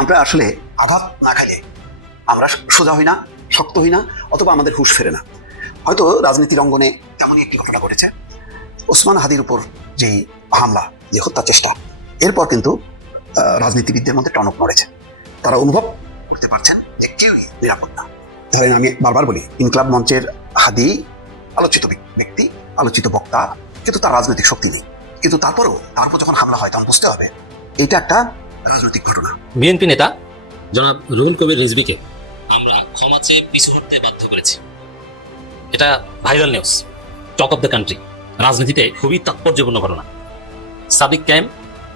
আমরা আসলে আঘাত না খাইলে আমরা সোজা হই না, শক্ত হই না, অথবা আমাদের হুঁশ ফেরে না। হয়তো রাজনীতির অঙ্গনে তেমনই একটি ঘটনা ঘটেছে। ওসমান হাদির উপর যেই হামলা, যে হত্যা চেষ্টা, এরপর কিন্তু রাজনীতিবিদদের মধ্যে টনক নড়েছে। তারা অনুভব করতে পারছেন যে কেউই নিরাপদ না। ধরেন আমি বারবার বলি, ইনকলাব মঞ্চের হাদি আলোচিত ব্যক্তি, আলোচিত বক্তা, কিন্তু তার রাজনৈতিক শক্তি নেই। কিন্তু তারপরেও, তার উপর যখন হামলা হয়, তখন বুঝতে হবে, এটা একটা রাজনৈতিক ঘটনা। বিএনপি নেতা জনাব রুহুল কবির রিজভিকে। আমরা ক্ষমা চেয়ে পিছু হটতে বাধ্য করেছি। এটা viral news talk of the country রাজনীতিতে খুবই তাৎপর্যপূর্ণ ঘটনা। সাদিক ক্যাম্প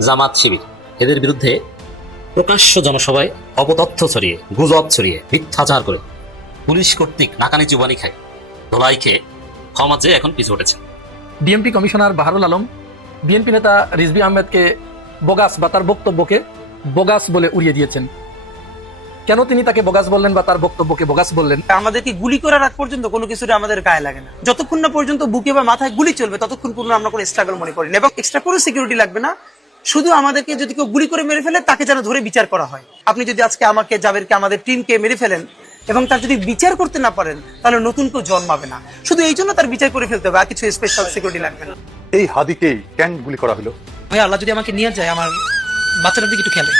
জামাত শিবির এদের বিরুদ্ধে প্রকাশ্য জনসভায় অপতথ্য ছড়িয়ে গুজব ছড়িয়ে মিথ্যাচার করে পুলিশ কর্তৃক নাকানি চুবানি খায়। ধোলাই খেয়ে ক্ষমা চেয়ে এখন পিছু হটেছে। DMP commissioner Baharul Alam BNP নেতা রিজভি আহমেদকে বগাস বা তার বক্তব্যকে বগাস বলে উড়িয়ে দিয়েছেন। কেন তিনি তাকে বগাস বললেন বা তার বক্তব্যকে বগাস বললেন? আমাদেরকে গুলি করার আগ পর্যন্ত কোনো কিছুটা আমাদের গায়ে লাগে না। যতক্ষণ না পর্যন্ত বুকে বা মাথায় গুলি চলবে ততক্ষণ পর্যন্ত আমরা কোনো স্ট্রাগল মনে করি না। এবং এক্সট্রা কোনো সিকিউরিটি লাগবে না। শুধু আমাদেরকে যদি কেউ গুলি করে মেরে ফেলে তাকে যেন ধরে বিচার করা হয়। আপনি যদি আজকে আমাকে জাবেরকে আমাদের টিমকে মেরে ফেলেন এবং তার যদি বিচার করতে না পারেন তাহলে নতুন কেউ জন্মাবে না। শুধু এই জন্য তার বিচার করে ফেলতে হবে আর কিছু স্পেশাল সিকিউরিটি লাগবে না। এই হাদিকেই কেন গুলি করা হলো। ভাই আল্লাহ যদি আমাকে নিয়ে যায় আমার বাচ্চাটার দিকে একটু খেলে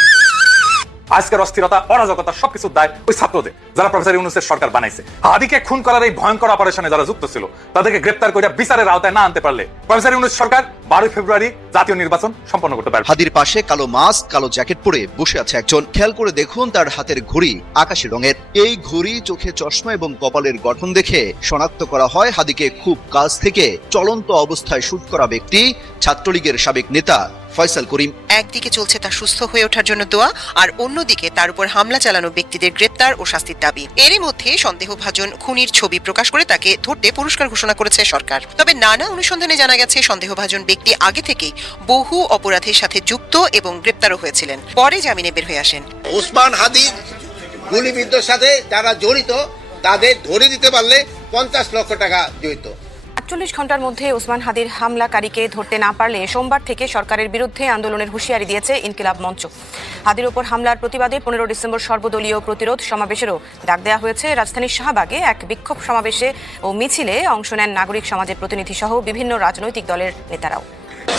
আজকের অস্থিরতা, অরাজকতা সবকিছু দায় ওই ছাত্রদের, যারা প্রফেসর ইউনুসের সরকার বানাইছে। হাদিকে খুন করার এই ভয়ঙ্কর অপারেশনে যারা যুক্ত ছিল, তাদেরকে গ্রেপ্তার করে বিচারের আওতায় না আনতে পারলে প্রফেসর ইউনুস সরকার বারোই ফেব্রুয়ারি জাতীয় নির্বাচন সম্পন্ন করতে পারবে। হাদির পাশে কালো মাস্ক, কালো জ্যাকেট পরে বসে আছে একজন। খেয়াল করে দেখুন তার হাতের ঘড়ি আকাশি রঙের। এই ঘড়ি চোখে চশমা এবং কপালের গঠন দেখে শনাক্ত করা হয় হাদিকে খুব কাছ থেকে চলন্ত অবস্থায় শুট করা ব্যক্তি, ছাত্রলীগের সাবেক নেতা ফয়সাল করিম। একদিকে চলছে তার সুস্থ হয়ে ওঠার জন্য দোয়া আর অন্যদিকে তার উপর হামলা চালানো ব্যক্তিদের গ্রেপ্তার ও শাস্তির দাবি। এরই মধ্যে সন্দেহভাজন খুনির ছবি প্রকাশ করে তাকে ধরতে পুরস্কার ঘোষণা করেছে সরকার। তবে নানা অনুসন্ধানে জানা গেছে সন্দেহভাজন ব্যক্তি আগে থেকেই বহু অপরাধের সাথে যুক্ত এবং গ্রেপ্তারও হয়েছিলেন। পরে জামিনে বের হয়ে আসেন। ওসমান হাদি গুলিবিদ্ধর সাথে যারা জড়িত তাদের ধরে দিতে পারলে পঞ্চাশ লক্ষ টাকা জড়িত। আটচল্লিশ ঘণ্টার মধ্যে ওসমান হাদির হামলাকারীকে ধরতে না পারলে সোমবার থেকে সরকারের বিরুদ্ধে আন্দোলনের হুঁশিয়ারি দিয়েছে ইনকিলাব মঞ্চ। হাদির ওপর হামলার প্রতিবাদে পনেরো ডিসেম্বর সর্বদলীয় প্রতিরোধ সমাবেশেরও ডাক দেওয়া হয়েছে। রাজধানীর শাহবাগে এক বিক্ষোভ সমাবেশে ও মিছিলে অংশ নেন নাগরিক সমাজের প্রতিনিধিসহ বিভিন্ন রাজনৈতিক দলের নেতারাও।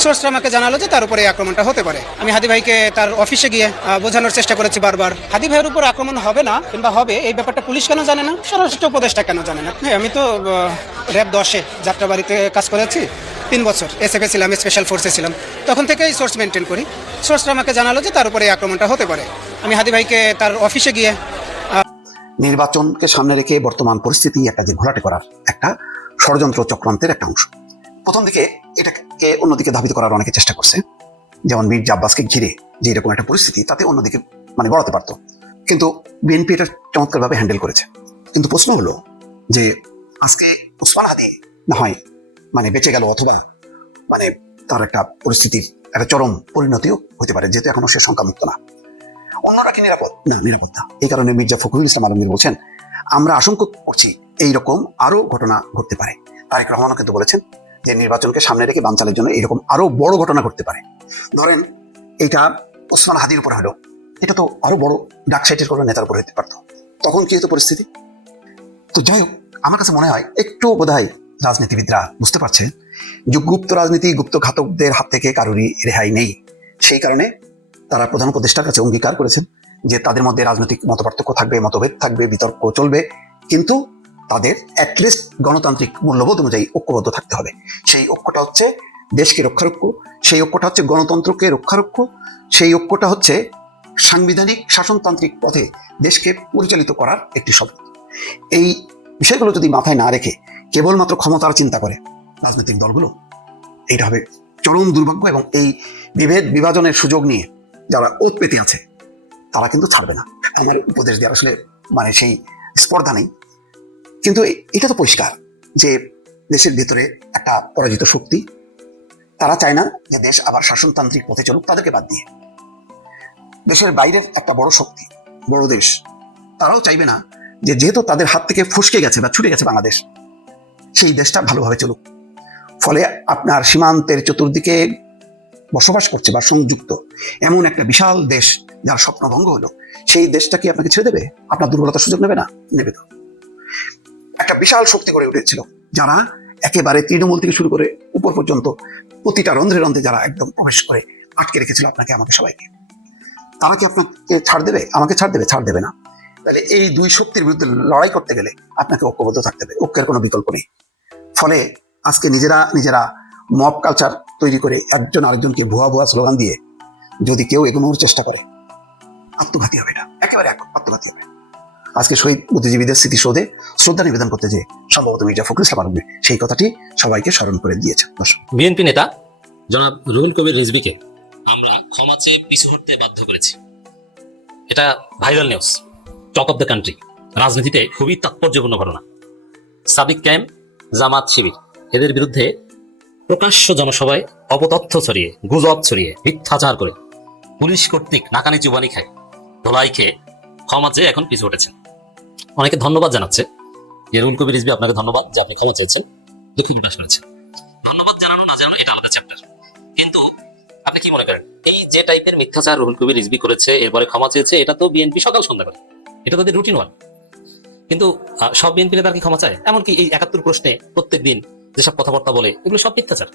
সোর্সটা আমাকে জানালো যে তার উপরে আক্রমণটা হতে পারে। আমি হাদি ভাইকে তার অফিসে গিয়ে বোঝানোর চেষ্টা করেছি বারবার। হাদি ভাইয়ের উপর আক্রমণ হবে না কিংবা হবে এই ব্যাপারটা পুলিশ কেন জানে না? স্বরাষ্ট্র উপদেষ্টা কেন জানে না? হ্যাঁ, আমি তো র্যাব দশে যাত্রাবাড়িতে কাজ করেছি তিন বছর। এসএফএ ছিলাম স্পেশাল ফোর্সে ছিলাম। তখন থেকেই সোর্স মেনটেন করি। সোর্সটা আমাকে জানালো যে তার উপরে আক্রমণটা হতে পারে। আমি হাদি ভাইকে তার অফিসে গিয়ে নির্বাচনকে সামনে রেখে বর্তমান পরিস্থিতি একটা যে ঘোলাটে করার একটা ষড়যন্ত্র চক্রান্তের একটা অংশ। প্রথম দিকে এটাকে অন্যদিকে ধাবিত করার অনেকে চেষ্টা করছে। যেমন মীর আব্বাসকে ঘিরে যে এরকম একটা পরিস্থিতি, তাতে অন্যদিকে মানে গড়াতে পারতো। কিন্তু বিএনপি এটা চমৎকারভাবে হ্যান্ডেল করেছে। কিন্তু প্রশ্ন হলো যে আজকে উসমান হাদি না হয় মানে বেঁচে গেল অথবা মানে তার একটা পরিস্থিতির একটা চরম পরিণতিও হতে পারে, যেহেতু এখনও সে শঙ্কামুক্ত না। অন্যরা কি নিরাপদ? না, নিরাপদ এই কারণে মির্জা ফখরুল ইসলাম আলমগীর বলছেন, আমরা আশঙ্কা করছি এইরকম আরও ঘটনা ঘটতে পারে। তারেক রহমানও কিন্তু বলেছেন যে নির্বাচনকে সামনে রেখে বানচালের জন্য এরকম আরও বড় ঘটনা ঘটতে পারে। ধরেন এটা ওসমান হাদির উপর হলো। এটা তো আরও বড় ডাক সাইটের কোনো নেতার উপর হতে পারতো। তখন কি হতো পরিস্থিতি? তো যাই হোক, আমার কাছে মনে হয় একটু বোধহয় রাজনীতিবিদরা বুঝতে পারছে যে গুপ্ত রাজনীতি, গুপ্ত ঘাতকদের হাত থেকে কারোরই রেহাই নেই। সেই কারণে তারা প্রধান উপদেষ্টার কাছে অঙ্গীকার করেছেন যে তাদের মধ্যে রাজনৈতিক মতপার্থক্য থাকবে, মতভেদ থাকবে, বিতর্ক চলবে। কিন্তু তাদের অ্যাটলিস্ট গণতান্ত্রিক মূল্যবোধ অনুযায়ী ঐক্যবদ্ধ থাকতে হবে। সেই ঐক্যটা হচ্ছে দেশকে রক্ষারক্ষ সেই ঐক্যটা হচ্ছে গণতন্ত্রকে রক্ষারক্ষ সেই ঐক্যটা হচ্ছে সাংবিধানিক শাসনতান্ত্রিক পথে দেশকে পরিচালিত করার একটি শব্দ এই বিষয়গুলো যদি মাথায় না রেখে কেবলমাত্র ক্ষমতার চিন্তা করে রাজনৈতিক দলগুলো, এইটা হবে চরম দুর্ভাগ্য এবং এই বিভেদ বিভাজনের সুযোগ নিয়ে যারা ওত আছে, তারা কিন্তু ছাড়বে না। আমার উপদেশ দেওয়ার আসলে মানে সেই স্পর্ধা নেই। কিন্তু এটা তো পরিষ্কার যে দেশের ভেতরে একটা পরাজিত শক্তি, তারা চায় না যে দেশ আবার শাসনতান্ত্রিক পথে চলুক, তাদেরকে বাদ দিয়ে। দেশের বাইরের একটা বড় শক্তি, বড় দেশ, তারাও চাইবে না যে যেহেতু তাদের হাত থেকে ফসকে গেছে বা ছুটে গেছে বাংলাদেশ, সেই দেশটা ভালোভাবে চলুক। ফলে আপনার সীমান্তের চতুর্দিকে বসবাস করছে বা সংযুক্ত এমন একটা বিশাল দেশ যার স্বপ্ন ভঙ্গ হলো, সেই দেশটা কি আপনাকে ছেড়ে দেবে? আপনার দুর্বলতার সুযোগ নেবে না? নেবে তো। একটা বিশাল শক্তি গড়ে উঠেছিল, যারা একেবারে তৃণমূল থেকে শুরু করে উপর পর্যন্ত প্রতিটা রন্ধ্রে রন্ধ্রে যারা একদম প্রবেশ করে আটকে রেখেছিল আপনাকে, আমাকে সবাইকে। তারা কি আপনাকে ছাড় দেবে? আমাকে ছাড় দেবে? ছাড় দেবে না। তাহলে এই দুই শক্তির বিরুদ্ধে লড়াই করতে গেলে আপনাকে ঐক্যবদ্ধ থাকতে হবে, ঐক্যের কোনো বিকল্প নেই। ফলে আজকে নিজেরা নিজেরা মব কালচার তৈরি করে একজন আরেকজনকে ভুয়া ভুয়া স্লোগান দিয়ে যদি কেউ এগোনোর চেষ্টা করে, আত্মঘাতী হবে এটা। একেবারে এক- আত্মঘাতী হবে। আজকে শহীদ বুদ্ধিজীবীদের স্মৃতিসৌধে শ্রদ্ধা নিবেদন করতে যে সম্ভবত মির্জা ফখরুল ইসলাম আলমগীর সেই কথাটি সবাইকে স্মরণ করে দিয়েছে বিএনপি নেতা জনাব রুহুল কবির রিজভিকে আমরা ক্ষমা চেয়ে পিছু হটতে বাধ্য করেছি। এটা viral news, talk of the country. রাজনীতিতে খুবই তাৎপর্যপূর্ণ ঘটনা। সাবিক ক্যাম্প জামাত শিবির, এদের বিরুদ্ধে প্রকাশ্য জনসভায় অপতথ্য ছড়িয়ে, গুজব ছড়িয়ে, মিথ্যাচার করে পুলিশ কর্তৃক নাকানি চুবানি খায়, ধোলাই খেয়ে ক্ষমা চেয়ে এখন পিছু হটেছেন। অনেকে ধন্যবাদ জানাচ্ছে। যে কবির রিজভি, আপনাকে ধন্যবাদ যে আপনি ক্ষমা চেয়েছেন। দুঃখ প্রকাশ করেছেন। ধন্যবাদ জানানো না জানানো, এটা আলাদা চ্যাপ্টার কিন্তু আপনি কি মনে করেন, এই যে টাইপের মিথ্যাচার রুহুল কবির রিজভি করেছে, এরপরে ক্ষমা চেয়েছে, এটা তো বিএনপি সকাল সন্ধ্যা করে এটা তাদের রুটিন ওয়ান কিন্তু সব বিএনপি নেতার কি ক্ষমা চায়? এমনকি এই একাত্তর প্রশ্নে প্রত্যেক দিন যেসব কথাবার্তা বলে, এগুলো সব মিথ্যাচার।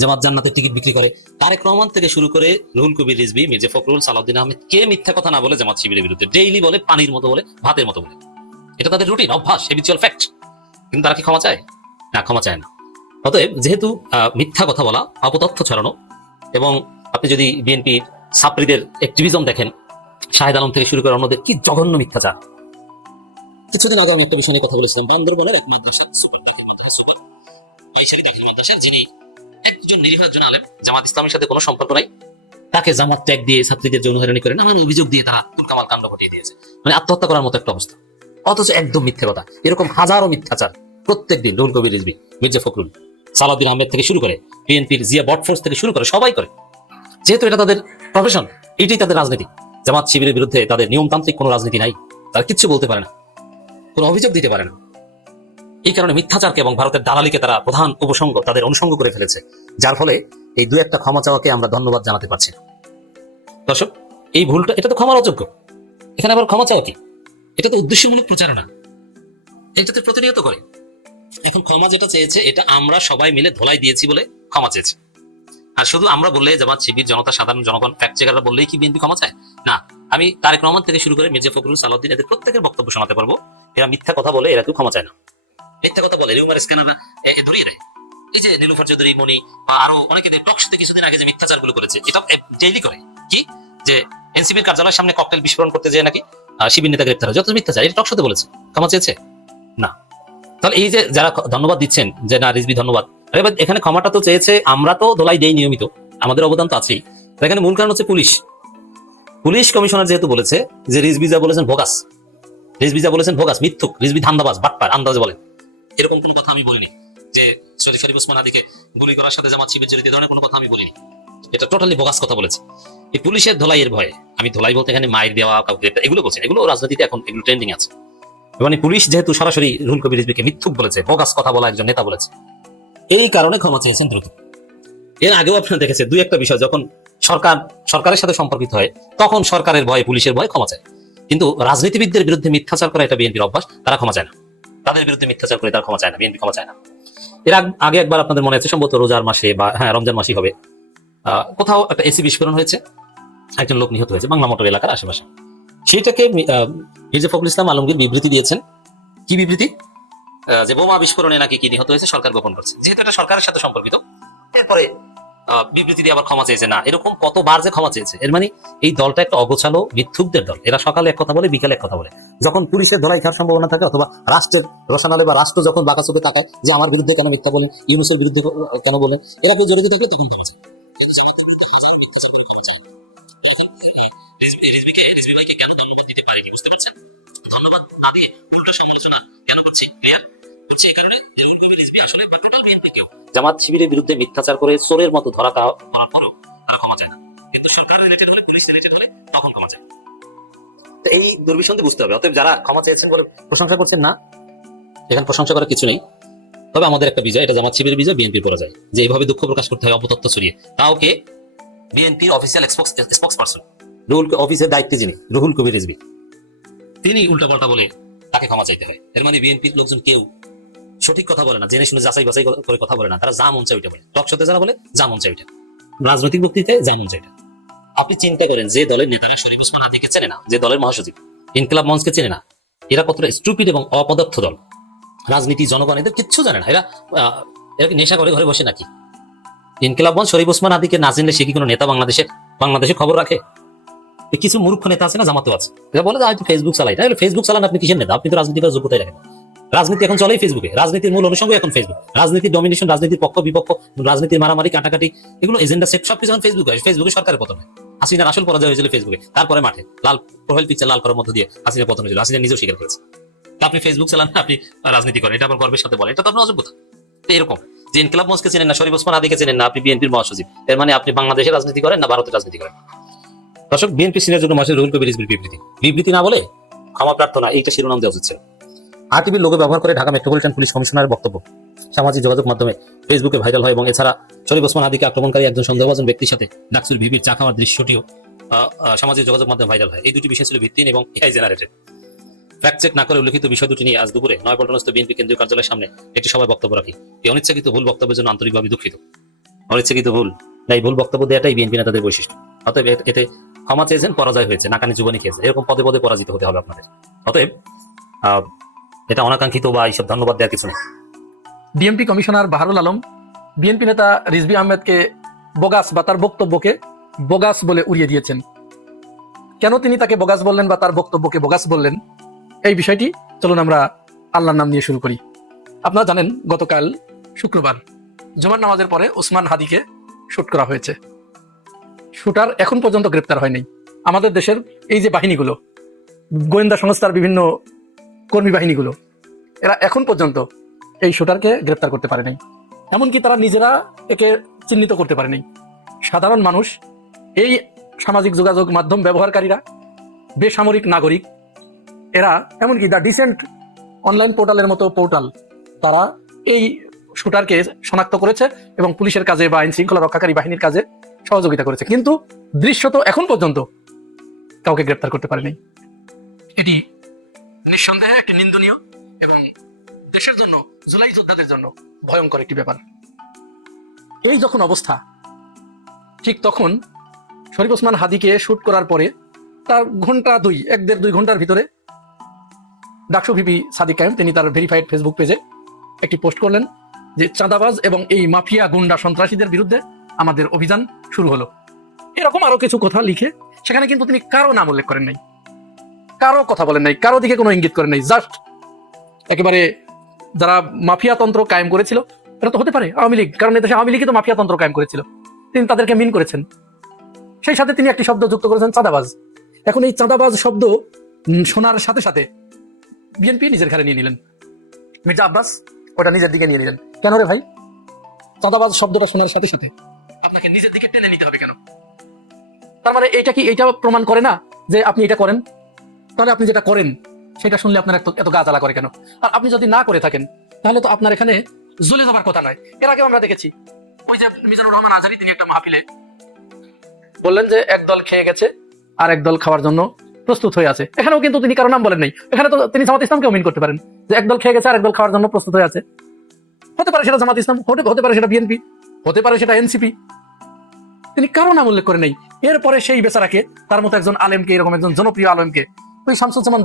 জামাত জান্নাতের টিকিট বিক্রি করে। তারেক রহমান থেকে শুরু করে রুহুল কবির রিজভি, মির্জা ফখরুল, সালাউদ্দিন আহমেদ, কে মিথ্যা কথা না বলে জামাত শিবিরের বিরুদ্ধে? ডেইলি বলে, পানির মতো বলে, ভাতের মতো বলে। এটা তাদের রুটিন অভ্যাস হেবিচুয়াল ফ্যাক্ট কিন্তু তারা কি ক্ষমা চায়? না, ক্ষমা চায় না। অতএব যেহেতু মিথ্যা কথা বলা, অপতথ্য ছড়ানো, এবং আপনি যদি বিএনপি ছাত্রীদের অ্যাক্টিভিজম দেখেন, শাহেদ আলম থেকে শুরু করে অন্যদের কি জঘন্য মিথ্যা মিথ্যাচার। কিছুদিন আগে আমি একটা বিষয় নিয়ে কথা বলেছিলাম। বান্দরবনের এক মাদ্রাসা সুপার দাখিল মাদ্রাসা সুপার বাইশারি দাখিল মাদ্রাসার যিনি একজন নিরীহ একজন আলেম, জামাত ইসলামের সাথে কোনো সম্পর্ক নাই। তাকে জামাত ত্যাগ দিয়ে ছাত্রীদের যৌন হয়রানি করে নানান অভিযোগ দিয়ে তারা তুলকামাল কাণ্ড ঘটিয়ে দিয়েছে। মানে আত্মহত্যা করার মতো একটা অবস্থা। অথচ একদম মিথ্যে কথা। এরকম হাজারো মিথ্যাচার। প্রত্যেক দিন রুল কবির রিজবি মির্জা ফখরুল, সালাউদ্দিন আহমেদ থেকে শুরু করে বিএনপির জিয়া বটফোর্স থেকে শুরু করে সবাই করে। যেহেতু এটা তাদের প্রফেশন এটাই তাদের রাজনীতি। জামাত শিবিরের বিরুদ্ধে তাদের নিয়মতান্ত্রিক কোনো রাজনীতি নাই। তারা কিচ্ছু বলতে পারে না। কোনো অভিযোগ দিতে পারে না। এই কারণে মিথ্যাচারকে এবং ভারতের দালালিকে তারা প্রধান উপসঙ্গ তাদের অনুসঙ্গ করে ফেলেছে। যার ফলে এই দু একটা ক্ষমা চাওয়াকে আমরা ধন্যবাদ জানাতে পারছি। দর্শক, এই ভুলটা, এটা তো ক্ষমার অযোগ্য। এখানে আবার ক্ষমা চাওয়া কি? এটা তো উদ্দেশ্যমূলক প্রচারণা এটা তো প্রতিনিয়ত করে। এখন ক্ষমা যেটা চেয়েছে, এটা আমরা সবাই মিলে ধোলাই দিয়েছি বলে ক্ষমা চেয়েছে। আর শুধু আমরা বললে জামাত, শিবির, জনতা, সাধারণ জনগণ ফ্যাক্ট চেকাররা বললেই কি বিএনপি ক্ষমা চায়? না। আমি তারেক রহমান থেকে শুরু করে মির্জা ফখরুল সালাউদ্দিন এদের প্রত্যেকের বক্তব্য শোনাতে পারব। এরা মিথ্যা কথা বলে এরা কেউ ক্ষমা চায় না। মিথ্যা কথা বলে রিউমার স্ক্যানাররা ধরিয়ে দেয়। এই যে নীলুফার চৌধুরী মনি বা আরও অনেকে টকশোতে কিছুদিন আগে যে মিথ্যাচারগুলো করেছে, এটা ডেইলি করে। কি? যে এনসিপির কার্যালয়ের সামনে ককটেল বিস্ফোরণ করতে যায় নাকি শিবির নেতা গ্রেপ্তার হয়। যত মিথ্যাচার, এটা টকশোতে বলেছে। ক্ষমা চেয়েছে? না। তাহলে এই যে যারা ধন্যবাদ দিচ্ছেন, যে না রিজবি ধন্যবাদ। আরে এখানে ক্ষমাটা তো চেয়েছে, আমরা তো দোলাই দেই নিয়মিত। আমাদের অবদান তো আছেই। এখানে মূল কারণ হচ্ছে পুলিশ। পুলিশ কমিশনার যেহেতু বলেছে, যে রিজবি যা বলেছেন ভোগাস রিজবি যা বলেছেন ভোগাস মিথ্যুক। রিজবি ধান্দাবাজ, বাটপার, আন্দাজে বলেন। এরকম কোনো কথা আমি বলিনি। যে শরীফ আরিফ ওসমান আদিকে গুলি করার সাথে জামাত শিবির জড়িত ধরনের কোনো কথা আমি বলিনি। এটা টোটালি বোগাস কথা বলেছে। এই পুলিশের ধোলাইয়ের ভয়ে, আমি ধোলাই বলতে এখানে মায়ের দেওয়া, কাউকে এগুলো বলছি এগুলো রাজনীতিতে এখন এগুলো ট্রেন্ডিং আছে। মানে পুলিশ যেহেতু সরাসরি রুল কবির রিজবিকে মিথ্যুক বলেছে বোগাস কথা বলা একজন নেতা বলেছে। এই কারণে ক্ষমা চেয়েছেন দ্রুত। এর আগেও আপনারা দেখেছে দুই একটা বিষয়, যখন সরকার, সরকারের সাথে সম্পর্কিত হয়, তখন সরকারের ভয়ে, পুলিশের ভয়ে ক্ষমা চায়। কিন্তু রাজনীতিবিদদের বিরুদ্ধে মিথ্যাচার করা এটা বিএনপির অভ্যাস, তারা ক্ষমা চায় না। তাদের বিরুদ্ধে মিথ্যাচার করে তারা ক্ষমা চায় না বিএনপি ক্ষমা চায় না। এর আগে একবার আপনাদের মনে আছে সম্ভবত রোজার মাসে বা হ্যাঁ রমজান মাসই হবে। কোথাও একটা এসি বিস্ফোরণ হয়েছে একজন লোক নিহত হয়েছে বাংলা মোটর এলাকার আশেপাশে। আহ, মির্জা ফখরুল ইসলাম আলমগীর বিবৃতি দিয়েছেন। কি বিবৃতি? আহ, যে বোমা বিস্ফোরণে নাকি কি নিহত হয়েছে সরকার গোপন করছে। যেহেতু এটা সরকারের সাথে সম্পর্কিত। এরপরে বিবৃতি দিয়ে আবার ক্ষমা চেয়েছে। না এরকম কতবার যে ক্ষমা চেয়েছে। এর মানে এই দলটা একটা অগোছালো মিথ্যুকদের দল। এরা সকালে এক কথা বলে বিকালে এক কথা বলে। যখন পুলিশের ধরাই খাওয়ার সম্ভাবনা থাকে অথবা রাষ্ট্রের রসানালে বা রাষ্ট্র যখন বাঁকা চোখে তাকায় যে আমার বিরুদ্ধে কেন মিথ্যা বলেন ইউনুসের বিরুদ্ধে কেন বলেন এরা কেউ জড়িত থাকলে তখন কেন ধন্যবাদ দিতে পারি বুঝতে পারছেন? ধন্যবাদ না উল্টো সমালোচনা কেন করছি? ক্লিয়ার হচ্ছে এই কারণে যে রুল কবির রিজভি আসলে বা টোটাল বিএনপি কেউ। জামাত শিবিরের বিরুদ্ধে মিথ্যাচার করে চোরের মতো ধরা করার পরেও তারা ক্ষমা চায় না। কিন্তু সরকার রিলেটেড হলে পুলিশ রিলেটেড হলে তখন ক্ষমা চায়। এই দুর্বিসন্ধি বুঝতে হবে অতএব যারা ক্ষমা চেয়েছেন বলে প্রশংসা করছেন না। এখানে প্রশংসা করার কিছু নেই। তবে আমাদের একটা বিজয় এটা জামাত শিবিরের বিজয় বিএনপির পরাজয়। যে এইভাবে দুঃখ প্রকাশ করতে হয় অপতত্ত্ব ছড়িয়ে। তাও কে? বিএনপির অফিসিয়াল স্পোক্স পার্সন রুহুল অফিসের দায়িত্বে যিনি রুহুল কবির রিজবি তিনি উল্টাপাল্টা বলে তাকে ক্ষমা চাইতে হয়। এর মানে বিএনপির লোকজন কেউ সঠিক কথা বলে না, জেনে শুনে যাচাই বাছাই করে কথা বলে না, তারা যা মন চায় ওইটা বলে। টক শোতে যারা বলে, যা মন চায় ওইটা। রাজনৈতিক বক্তৃতায় যা মন চায় ওইটা। আপনি চিন্তা করেন, যে দলের নেতারা শরীফ ওসমান আদিকে চেনে না, যে দলের মহাসচিব, ইনকিলাব মঞ্চকে চেনে না, এরা কতটা স্টুপিড এবং অপদার্থ দল। রাজনীতি জনগণ এদের কিচ্ছু জানে না। এরা এরা কি নেশা করে ঘরে বসে নাকি? ইনকিলাব মঞ্চ শরীফ ওসমান আদিকে না চিনলে সে কি কোনো নেতা বাংলাদেশের বাংলাদেশে খবর রাখে? কিছু মূর্খ নেতা আছে না জামাতেও আছে? এরা বলে যে ফেসবুক চালাই। তাহলে ফেসবুক চালান আপনি কিসের নেতা? আপনি তো রাজনীতি করার যোগ্যতাই রাখেন। না। রাজনীতি এখন চলেই ফেসবুকে রাজনীতির মূল অনুষঙ্গ এখন ফেসবুক রাজনীতির ডমিনেশন রাজনীতির পক্ষ, বিপক্ষ, রাজনীতির মারামারি, কাটাকাটি, এগুলো এজেন্ডা সেট সবকিছু এখন ফেসবুকে ফেসবুকে সরকারের পতন। হাসিনার আসল পরাজয় হয়েছিল ফেসবুকে তারপরে মাঠে, লাল প্রোফাইল পিকচার লাল করার মধ্যে দিয়ে হাসিনা পতন হয়েছিল। হাসিনা নিজেও স্বীকার করেছে। আপনি ফেসবুক চালান, আপনি রাজনীতি করেন। এটা আবার গর্বের সাথে বলেন এটা তো আপনার অযোগ্যতা। এরকম। যে ইনকিলাব মঞ্চকে চেনেন না, শরীফ ওসমান আদিকে চেনেন না, আপনি বিএনপির মহাসচিব। এর মানে আপনি বাংলাদেশের রাজনীতি করেন না ভারতের রাজনীতি করেন? দর্শক, বিএনপি সিনিয়র জন্য মাসের রুহুল কবির বিবৃতি। বিবৃতি না বলে ক্ষমা প্রার্থনা, এইটা শিরোনাম দেওয়া ছিল। আরটিভির লোগো ব্যবহার করে ঢাকা মেট্রোপলিটন পুলিশ কমিশনারের বক্তব্য। সামাজিক যোগাযোগ মাধ্যমে ফেসবুকে ভাইরাল হয় এবং এছাড়া শরীফ ওসমান আদিকে আক্রমণকারী একজন সন্দেহভাজন ব্যক্তির সাথে ডাকসুর ভিভির চা খাওয়ার দৃশ্যটিও সামাজিক যোগাযোগ মাধ্যমে ভাইরাল হয়। এই দুটি বিষয় ছিল ভিত্তিহীন এবং এআই জেনারেটেড ফ্যাক্ট চেক না করে উল্লেখিত বিষয় দুটি নিয়ে আজ দুপুরে নয়পল্টনস্থ বিএনপি কেন্দ্রীয় কার্যালয়ের সামনে একটি সভায় বক্তব্য রাখি। এই অনিচ্ছাকৃত ভুল বক্তব্যের জন্য আন্তরিকভাবে দুঃখিত। অনিচ্ছাকৃত ভুল। না এই ভুল বক্তব্য দেওয়াটাই বিএনপি নেতাদের বৈশিষ্ট্য। অতএব এতে ক্ষমা চেয়েছেন, পরাজয় হয়েছে নাকানি জুবানি খেয়েছে এরকম পদে পদে পরাজিত হতে হবে আপনাদের। অতএব এটা অনাকাঙ্ক্ষিত বা এইসব ধন্যবাদ দেওয়ার কিছু নেই। DMP commissioner Baharul Alam, BNP নেতা রিজবি আহমেদকে বোগাস বা তার বক্তব্যকে বোগাস বলে উড়িয়ে দিয়েছেন। কেন তিনি তাকে বোগাস বললেন বা তার বক্তব্যকে বোগাস বললেন? এই বিষয়টি চলুন আমরা আল্লাহর নাম নিয়ে শুরু করি। আপনারা জানেন, গতকাল শুক্রবার জুমার নামাজের পরে ওসমান হাদিকে শুট করা হয়েছে। শুটার এখন পর্যন্ত গ্রেপ্তার হয়নি। আমাদের দেশের এই যে বাহিনীগুলো, গোয়েন্দা সংস্থার বিভিন্ন কর্মী বাহিনীগুলো এরা এখন পর্যন্ত এই শুটারকে গ্রেপ্তার করতে পারে নাই এমনকি তারা নিজেরা একে চিহ্নিত করতে পারে নাই সাধারণ মানুষ, এই সামাজিক যোগাযোগ মাধ্যম ব্যবহারকারীরা, বেসামরিক নাগরিক, এরা এমনকি দ্য ডিসেন্ট অনলাইন পোর্টালের মতো পোর্টাল, তারা এই শুটারকে শনাক্ত করেছে এবং পুলিশের কাজে বা আইন শৃঙ্খলা রক্ষাকারী বাহিনীর কাজে সহযোগিতা করেছে। কিন্তু দৃশ্যত এখন পর্যন্ত কাউকে গ্রেপ্তার করতে পারেনি। এটি নিঃসন্দেহে একটি নিন্দনীয় এবং দেশের জন্য, জুলাই যোদ্ধাদের জন্য ভয়ঙ্কর একটি ব্যাপার। এই যখন অবস্থা, ঠিক তখন শরীফ ওসমান হাদিকে শুট করার পরে তার ঘণ্টা দুই, এক দেড় দুই ঘণ্টার ভিতরে ডাকসু ভিপি সাদিক কায়েম, তিনি তার ভেরিফাইড ফেসবুক পেজে একটি পোস্ট করলেন যে চাঁদাবাজ এবং এই মাফিয়া গুন্ডা সন্ত্রাসীদের বিরুদ্ধে আমাদের অভিযান শুরু হলো। এরকম আরও কিছু কথা লিখে সেখানে কিন্তু তিনি কারও নাম উল্লেখ করেন নাই। কারও কথা বলেন নাই, কারও দিকে কোনো ইঙ্গিত করেন নাই জাস্ট একেবারে যারা মাফিয়া তন্ত্র কায়েম করেছিল, এটা তো হতে পারে, আওয়ামী লীগ, কারণ এদেশে আওয়ামী লীগই তো মাফিয়া তন্ত্র কায়েম করেছিল। তিনি তাদেরকে মিন করেছেন। সেই সাথে তিনি একটি শব্দ যুক্ত করেছেন, চাঁদাবাজ। এখন এই চাঁদাবাজ শব্দ শোনার সাথে সাথে বিএনপি নিজের ঘরে নিয়ে নিলেন। মির্জা আব্বাস, ওটা নিজের দিকে নিয়ে নিলেন। কেন রে ভাই? চাঁদাবাজ শব্দটা শোনার সাথে সাথে আপনাকে নিজের দিকে টেনে নিতে হবে কেন? তার মানে এইটা কি, এইটা প্রমাণ করে না যে আপনি এটা করেন? তাহলে আপনি যেটা করেন, সেটা শুনলে আপনার এত গা জ্বালা করে কেন? আর আপনি যদি না করে থাকেন, তাহলে তো আপনার এখানে জ্বলে যাবার কথা নয়। এর আগে আমরা দেখেছি, ওই যে মিজানুর রহমান আজারি, তিনি একটা মাহফিলে বললেন যে এক দল খেয়ে গেছে আর এক দল খাওয়ার জন্য প্রস্তুত হয়ে আছে। এখানেও কিন্তু তিনি কারও নাম বলেন নাই। এখানে তো তিনি জামাত ইসলামকেও মিন করতে পারেন যে একদল খেয়ে গেছে আর একদল খাওয়ার জন্য প্রস্তুত হয়ে আছে। হতে পারে সেটা জামাত ইসলাম, হতে হতে পারে সেটা বিএনপি হতে পারে সেটা এনসিপি তিনি কারও নাম উল্লেখ করে নেই। এরপরে সেই বেচারাকে, তার মতো একজন আলেমকে, এরকম একজন জনপ্রিয় আলেমকে ওই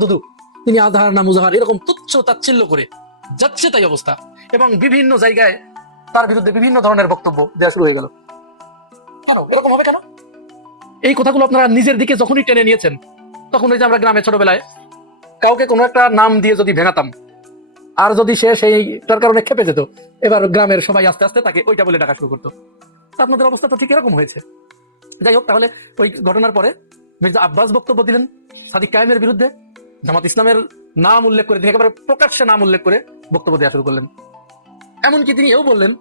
দুদু, তিনি আধার না মুজাহার এরকম তুচ্ছ তাচ্ছিল্য করে যাচ্ছে তাই অবস্থা। এবং বিভিন্ন জায়গায় তার বিরুদ্ধে বিভিন্ন ধরনের বক্তব্য দেওয়া শুরু হয়ে গেল। এরকম হবে কেন? এই কথাগুলো আপনারা নিজের দিকে যখনই টেনে নিয়েছেন, তখন ওই যে আমরা গ্রামে ছোটবেলায় কাউকে কোনো একটা নাম দিয়ে যদি ভেঙাতাম, আর যদি সে সেইটার কারণে খেপে যেত, এবার গ্রামের সবাই আস্তে আস্তে তাকে ওইটা বলে ডাকা শুরু করতো। আপনাদের অবস্থা তো ঠিক এরকম হয়েছে। যাই হোক, তাহলে ওই ঘটনার পরে মির্জা আব্বাস বক্তব্য দিলেন সাদিক কায়েমের বিরুদ্ধে। জামাত ইসলামের নাম উল্লেখ করে, একেবারে প্রকাশ্যে নাম উল্লেখ করে বক্তব্য দেওয়া শুরু করলেন। এমনকি তিনি এও বললেন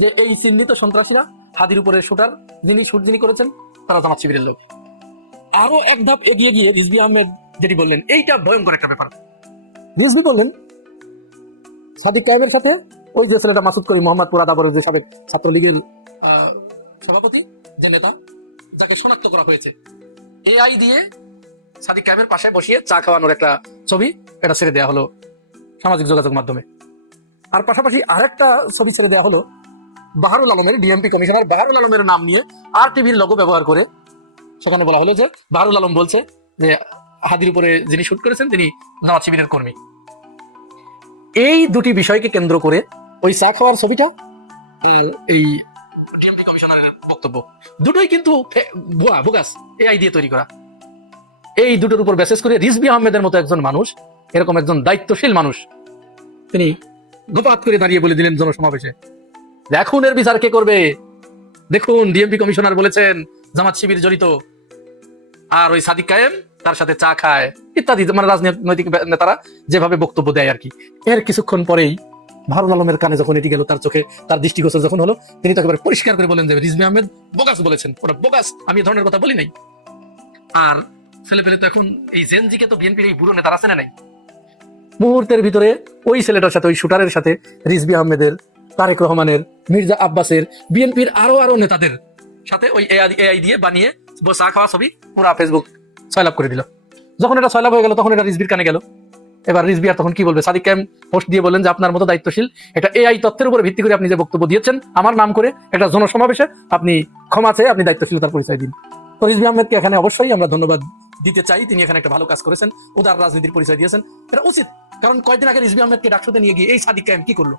যে, এই চিহ্নিত সন্ত্রাসীরা হাদির উপরে শুটার যিনি শুট যিনি করেছেন, তারা জামাত শিবিরের লোক। আরও এক ধাপ এগিয়ে গিয়ে রিজবি আহমেদ যেটি বললেন, এইটা ভয়ঙ্কর একটা ব্যাপার। রিজবি বললেন, সাদিক কায়েমের সাথে ওই যে ছেলেটা মাসুদ করি মোহাম্মদপুর আদাবরের যে সাবেক ছাত্রলীগের সভাপতি, যে নেতা, যাকে শনাক্ত করা হয়েছে। এআই দিয়ে সাদিক ক্যামের পাশে বসিয়ে চা খাওয়ানোর একটা ছবি এটা ছেড়ে দেওয়া হলো সামাজিক যোগাযোগ মাধ্যমে। আর পাশাপাশি আরেকটা ছবি ছেড়ে দেওয়া হলো বাহারুল আলমের ডিএমপি কমিশনার। বাহারুল আলমের নাম নিয়ে আর টিভির লোগো ব্যবহার করে সেখানে বলা হলো যে বাহারুল আলম বলছে যে হাদির উপরে যিনি শুট করেছেন তিনি জামাত শিবিরের কর্মী। এই দুটি বিষয়কে কেন্দ্র করে ওই চা খাওয়ার ছবিটা এই ডিএমপি কমিশনারের বক্তব্য। দুটোই কিন্তু ভুয়া বোগাস এআই দিয়ে তৈরি করা। এই দুটোর উপর বেসেস করে রিজবি আহমেদের মতো একজন মানুষ, এরকম একজন দায়িত্বশীল মানুষ, তিনি গোপাত করে দাঁড়িয়ে বলে দিলেন জনসমাবেশে। দেখুন এর বিচার কে করবে। দেখুন ডিএমপি কমিশনার বলেছেন, জামাত শিবির জড়িত। আর ওই সাদিক কায়েম তার সাথে চা খায়, ইত্যাদি মানে রাজনৈতিক নেতারা যেভাবে বক্তব্য দেয় আর কি। এর কিছুক্ষণ পরেই ভারুল আলমের কানে যখন এটি গেল, তার চোখে তার দৃষ্টিগোচর যখন হলো, তিনি তো পরিষ্কার করে বলেন যে রিজমি আহমেদ বোগাস বলেছেন। ওরা বোগাস, আমি ধরনের কথা বলি নাই। আর ছেলে পেলে তো এখন এই জেনজিকে তো বিএনপির এই বুড়ো নেতারা চেনে নাই। মুহূর্তের ভিতরে ওই ছেলেটার সাথে, ওই শুটারের সাথে রিজবি আহমেদের, তারেক রহমানের, মির্জা আব্বাসের বিএনপির আরও আরও নেতাদের সাথে ওই এআই দিয়ে বানিয়ে চা খাওয়া ছবি পুরা ফেসবুক ছয়লাভ করে দিল। যখন এটা ছয়লাভ হয়ে গেল, তখন এটা রিজবির কানে গেল। এবার রিজবি আর তখন কি বলবে? সাদিক ক্যাম পোস্ট দিয়ে বলেন যে আপনার মতো দায়িত্বশীল। এটা এআই তথ্যের উপরে ভিত্তি করে আপনি যে বক্তব্য দিয়েছেন, আমার নাম করে একটা জনসমাবেশে আপনি ক্ষমা চেয়ে আপনি দায়িত্বশীলতার পরিচয় দিন। তো রিজবি আহমেদকে এখানে অবশ্যই আমরা ধন্যবাদ দিতে চাই। তিনি এখানে একটা ভালো কাজ করেছেন, উদার রাজনীতির পরিচয় দিয়েছেন। এটা উচিত, কারণ কয়েকদিন আগে রিজবি আহমেদকে ডাকসুতে নিয়ে গিয়ে এই সাদিক কায়েম কি করল?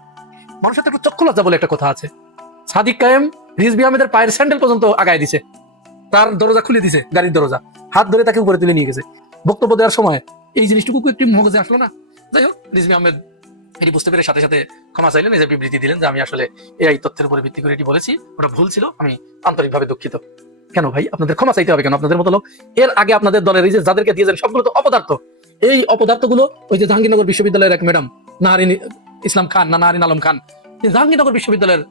মানুষের একটু চক্ষু লজ্জা বলে একটা কথা আছে। সাদিক কায়েম রিজবি আহমেদের পায়ের স্যান্ডেল পর্যন্ত আগায় দিছে। তার দরজা খুলে দিছে, গাড়ির দরজা। হাত ধরে তাকে উপরে তুলে নিয়ে গেছে। বক্তব্য দেওয়ার সময় এই জিনিসটুকু একটু মগজে আসলো না? যাই হোক রিজবি আহমেদ এটি বুঝতে পেরে সাথে সাথে ক্ষমা চাইলেন এই যে বিবৃতি দিলেন যে আমি আসলে এই তথ্যের উপরে ভিত্তি করে এটি বলেছি। ওটা ভুল ছিল, আমি আন্তরিকভাবে দুঃখিত। কেন ভাই? আপনাদের ক্ষমা চাইতে হবে কেন? আপনাদের মতো লোক? এর আগে আপনাদের দলের এই যে যাদেরকে দিয়েছেন, সবগুলো তো অপদার্থ। এই অপদার্থগুলো ওই যে জাহাঙ্গীরনগর বিশ্ববিদ্যালয়ের এক ম্যাডাম, নাহারিন ইসলাম খান, না নাহারিন আলম খান জাহাঙ্গীরনগর বিশ্ববিদ্যালয়ের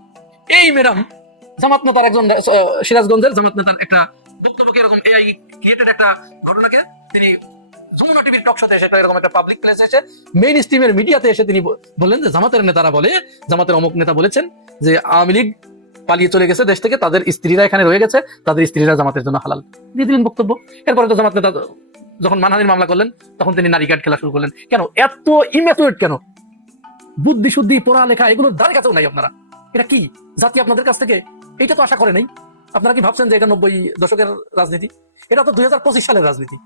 এই ম্যাডাম জামাত নেতার একজন সিরাজগঞ্জের জামাত নেতার একটা বক্তব্যকে এরকম এআই ক্রিয়েটেড একটা ঘটনাকে তিনি যমুনা টিভির টক শোতে এসে এরকম একটা পাবলিক প্লেসে এসে মেইন স্ট্রিমের মিডিয়াতে এসে তিনি বললেন যে জামাতের নেতারা বলে, জামাতের অমুক নেতা বলেছেন যে আওয়ামী লীগ পালিয়ে চলে গেছে দেশ থেকে, তাদের স্ত্রীরা এখানে রয়ে গেছে, তাদের স্ত্রীরা জামাতের জন্য হালাল। দিয়ে দিলেন বক্তব্য। এরপরে তো জামাত নেতা যখন মানহানির মামলা করলেন, তখন তিনি নারী খেলা শুরু করলেন। কেন? এত ইম্যাচুয়েট কেন? বুদ্ধি শুদ্ধি পড়ালেখা, এগুলোর দ্বারে কাছেও নাই আপনারা। এটা কি? জাতি আপনাদের কাছ থেকে? এটা তো আশা করে নাই। আপনারা কি ভাবছেন যে এটা নব্বই দশকের রাজনীতি? এটা তো দুই হাজার পঁচিশ সালের রাজনীতি।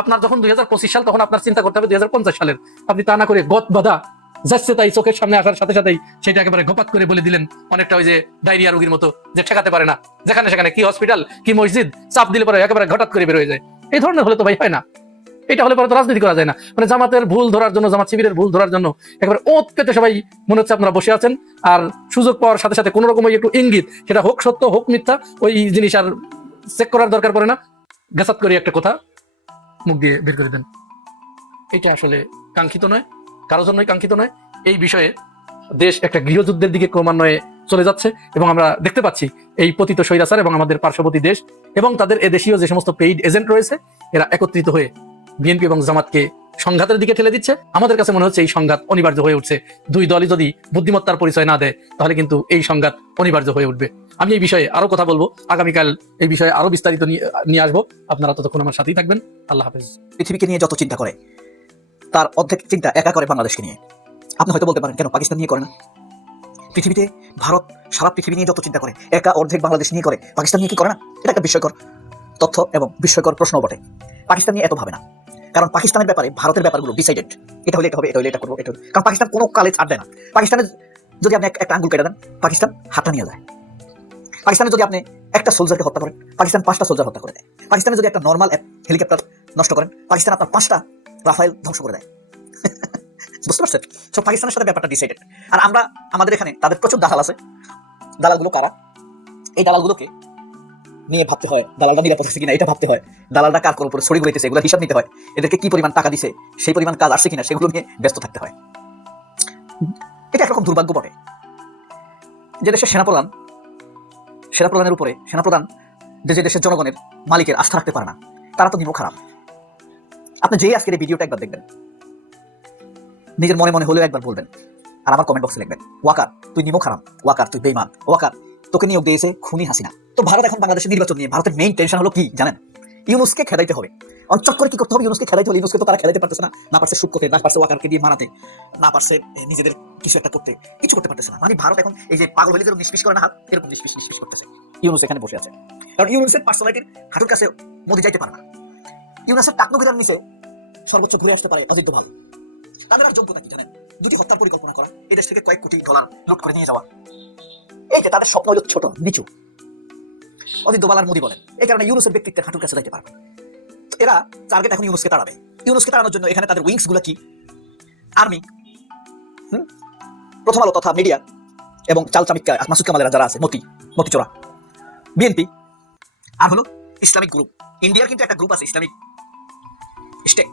আপনার যখন দুই হাজার পঁচিশ সাল, তখন আপনার চিন্তা করতে হবে দুই হাজার পঞ্চাশ সালের। আপনি তা না করে গত বাধা, যাচ্ছে তাই চোখের সামনে আসার সাথে সাথেই সেটা একেবারে গোপাত করে বলে দিলেন অনেকটা ওই যে ডায়রিয়া রোগীর মতো, যে ঠেকাতে পারে না। যেখানে সেখানে কি হসপিটাল কি মসজিদ, চাপ দিলে পরে একেবারে ঘটাৎ করে বেরোয় যায়। এই ধরনের হলে তো ভাই হয় না। এটা হলে পরে তো রাজনীতি করা যায় না। মানে জামাতের ভুল ধরার জন্য, জামাত শিবিরের ভুল ধরার জন্য একেবারে ওত পেতে সবাই মনে হচ্ছে আপনারা বসে আছেন। আর সুযোগ পাওয়ার সাথে সাথে কোনো রকম একটু ইঙ্গিত, সেটা হোক সত্য, হোক মিথ্যা, ওই জিনিস আর চেক করার দরকার পড়ে না। গাছাত করে একটা কথা, মুখ দিয়ে বের করে দেন। এটা আসলে কাঙ্ক্ষিত নয়, কারোর জন্যই কাঙ্ক্ষিত নয়। এই বিষয়ে দেশ একটা গৃহযুদ্ধের দিকে ক্রমান্বয়ে চলে যাচ্ছে এবং আমরা দেখতে পাচ্ছি এই পতিত স্বৈরাচার এবং আমাদের পার্শ্ববর্তী দেশ এবং তাদের এদেশীয় যে সমস্ত পেইড এজেন্ট রয়েছে, এরা একত্রিত হয়ে বিএনপি এবং জামাতকে সংঘাতের দিকে ঠেলে দিচ্ছে। আমাদের কাছে মনে হচ্ছে এই সংঘাত অনিবার্য হয়ে উঠছে। দুই দলই যদি বুদ্ধিমত্তার পরিচয় না দেয়, তাহলে কিন্তু এই সংঘাত অনিবার্য হয়ে উঠবে। আমি এই বিষয়ে আরও কথা বলব। আগামীকাল এই বিষয়ে আরও বিস্তারিত নিয়ে আসব। আপনারা ততক্ষণ আমার সাথেই থাকবেন। আল্লাহ হাফেজ। পৃথিবীকে নিয়ে যত চিন্তা করে, তার অর্ধেক চিন্তা একা করে বাংলাদেশকে নিয়ে। আপনি হয়তো বলতে পারেন, কেন পাকিস্তান নিয়ে করে না? পৃথিবীতে ভারত, সারা পৃথিবী নিয়ে যত চিন্তা করে, একা অর্ধেক বাংলাদেশ নিয়ে করে, পাকিস্তান নিয়ে কি করে না? এটা একটা বিস্ময়কর তথ্য এবং বিস্ময়কর প্রশ্ন বটে। পাকিস্তান নিয়ে এত ভাবে না। কারণ পাকিস্তানের ব্যাপারে, ভারতের ব্যাপারগুলো ডিসাইডেড এটা হলে এটা হবে, এটা হলে এটা করব, এটা কারণ পাকিস্তান কোনো কালে ছাড় দেয় না। পাকিস্তানের যদি আপনি একটা আঙ্গুল কেটে দেন, পাকিস্তান হাতটা নিয়ে যায়। পাকিস্তানে যদি আপনি একটা সোলজারকে হত্যা করেন, পাকিস্তান পাঁচটা সোলজার হত্যা করে দেয়। পাকিস্তানে যদি একটা নর্মাল হেলিকপ্টার নষ্ট করেন, পাকিস্তান আপনার পাঁচটা রাফাইল ধ্বংস করে দেয়। বুঝতে পারছেন? সব পাকিস্তানের সাথে ব্যাপারটা ডিসাইডেড আর আমরা, আমাদের এখানে তাদের প্রচুর দালাল আছে। দালালগুলো কারা? এই দালালগুলোকে নিয়ে ভাবতে হয় দালালটা নিরাপদ আছে কিনা, এটা ভাবতে হয়। দালালটা কার কোন উপরে ছড়ি ঘুরাইতেছে, এগুলো হিসাব নিতে হয়। এদেরকে কি পরিমাণ টাকা দিছে, সেই পরিমাণ কাজ আসছে কিনা, সেগুলো নিয়ে ব্যস্ত থাকতে হয়। এটা একরকম দুর্ভাগ্য বটে। যে দেশের সেনাপ্রধান, সেনাপ্রধানের উপরে, সেনাপ্রধান যে দেশের জনগণের মালিকের আস্থা রাখতে পারে না, তারা তো নিমো খারাপ আপনি যেই আজকের এই ভিডিওটা একবার দেখবেন, নিজের মনে মনে হলেও একবার বলবেন, আর আমার কমেন্ট বক্সে লিখবেন, ওয়াকার, তুই নিমো খারাপ ওয়াকার, তুই বেইমান ওয়াকার, তোকে নিয়োগ দিয়েছে খুনি হাসিনা। তো ভারত এখন বাংলাদেশের নির্বাচন নিয়ে, ভারতের মেইন টেনশন হলো কি জানেন? ইউনুসকে খেদাইতে হবে। অঞ্চল করে কি করতে হবে? ইউনুসকে খেলাইতে হলে ইউনুসকে তো তারা খেলাইতে পারতেছে না। না পারছে শুট করতে না পারছে ওয়াকারকে দিয়ে মানাতে না পারছে নিজেদের কিছু একটা করতে, কিছু করতে পারতেছে না। মানে ভারত এখন এই যে পাগল হলে যেরকম নিষ্পিস করে না হাত, এরকম নিষ্পিস নিষ্পিস করতেছে। ইউনুস এখানে বসে আছে। কারণ ইউনুসের পার্সোনালিটির হাঁটুর কাছে মোদি যাইতে পারে না। ইউনুসের টাকনো ভিতর নিচে সর্বোচ্চ ঘুরে আসতে পারে অজিত ভালো তাদের আর যোগ্যতা কি জানেন? দুটি হত্যার পরিকল্পনা করা এই দেশ থেকে কয়েক কোটি ডলার লুট করে নিয়ে যাওয়া। এই যে তাদের স্বপ্ন হলো ছোট, নিচু। অজিত দোবাল আর মোদি বলেন। এই কারণে ইউনুসের ব্যক্তিত্বের হাঁটুর কাছে যাইতে পারবে এরা টার্গেট এখন ইউনুসকে তাড়াবে। ইউনুসকে তাড়ানোর জন্য এখানে তাদের উইংসগুলো কি? আর্মি প্রথম আলো তথা মিডিয়া এবং চাল চামিকা মাসুদ কামালেরা যারা আছে, মতি, মতিচোরা বিএনপি আর হলো ইসলামিক গ্রুপ ইন্ডিয়ার কিন্তু একটা গ্রুপ আছে, ইসলামিক স্টেট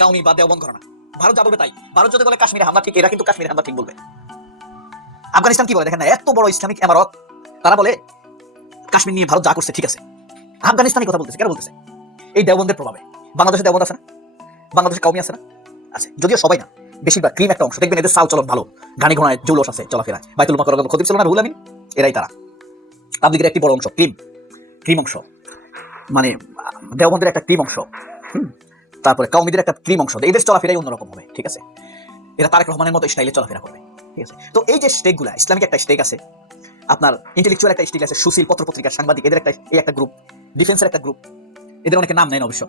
কাউনি বা দেওবন্দ ঘটনা ভারত যা বলবে তাই ভারত যদি বলে কাশ্মীরে হামলা, ঠিক, এরা কিন্তু কাশ্মীরে হামলা ঠিক বলবে। আফগানিস্তান কি বলে? দেখেন না, এত বড় ইসলামিক এমারত, তারা বলে কাশ্মীর নিয়ে ভারত যা করছে, ঠিক আছে। আফগানিস্তানি কথা বলতেছে, কেন বলতেছে? এই দেওবন্দের প্রভাবে। বাংলাদেশে দেওবন্দ আছে না? বাংলাদেশে কাউমি আছে না? আছে, যদিও সবাই না। বেশিরভাগ ক্রিম একটা অংশ। দেখবেন এদের চাল চলন ভালো। গানি ঘোড়ায় জৌলস আছে, চলাফেরা। বাইতুল মাকর খতিব ছিল না রুহুল আমিন, এরাই তারা। তাবলিগের একটি বড় অংশ, ক্রিম। ক্রিম অংশ। মানে দেওবন্দের একটা ক্রিম অংশ। তারপরে কাউমিদের একটা ক্রিম অংশ। এদের চলাফেরাই অন্যরকম হবে, ঠিক আছে? এরা তারেক রহমানের মতো স্টাইলে চলাফেরা করবে, ঠিক আছে? তো এই যে স্টেকগুলা, ইসলামিক একটা স্টেক আছে আপনার ইন্টেলেকচুয়াল একটা স্টেক আছে, সুশীল পত্রপত্রিকার সাংবাদিক, এদের একটা, এই একটা গ্রুপ ডিফেন্সের একটা গ্রুপ এদের অনেকে নাম নেন অবশ্য।